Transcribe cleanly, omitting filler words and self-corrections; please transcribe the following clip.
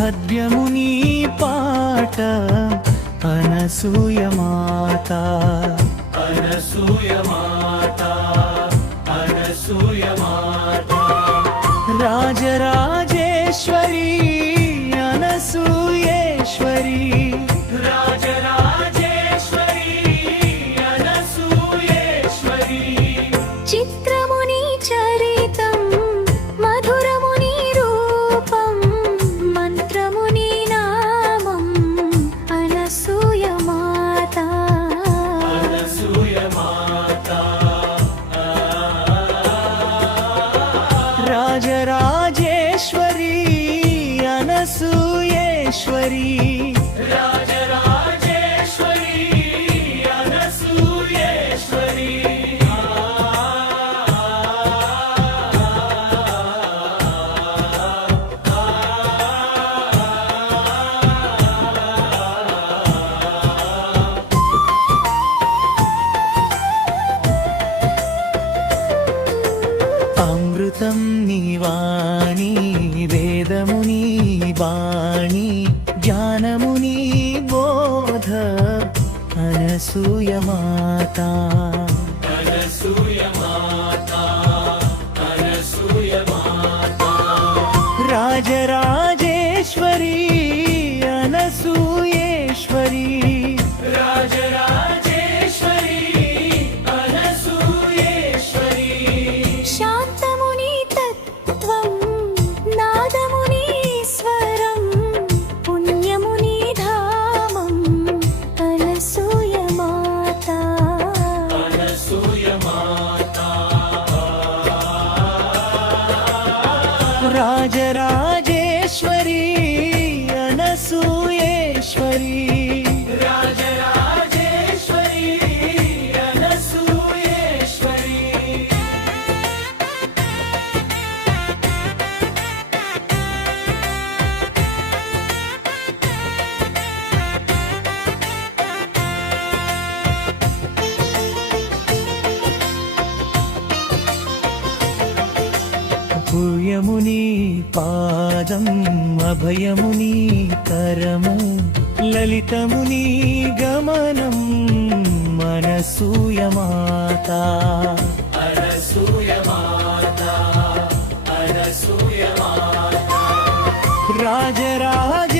పద్యముని పాట అనసూయ మాత అనసూయ మాత అనసూయ మాత రాజరాజేశ్వరి అనసూయేశ్వరి రాజరాజేశ్వరి అనసూయేశ్వరి చిత్రముని చరితం మధురముని రూపం మంత్రముని నామం అనసూయ మాత అనసూయ మాత రాజరాజేశ్వరి అనసూయేశ్వరి రాజరాజేశ్వరి అనసూయేశ్వరి అమృతం నీవాణి వేదముని బాణి జ్ఞానముని బోధ అనసూయ మాత అనసూయ మాత అనసూయ మాత రాజరాజేశ్వరి అనసూయేశ్వరి రాజరాజేశ్వరి అనసూయేశ్వరి శాంతముని తత్వం నాదముని స్వరం పుణ్యముని ధామం అనసూయ మాత అనసూయ మాత రాజరాజేశ్వరి అనసూయేశ్వరి రాజరాజేశ్వరి అనసూయేశ్వరి పుణ్యముని పాదం అభయముని కరము లలితముని గమనం అనసూయ మాత అనసూయ మాత అనసూయ మాత రాజరాజ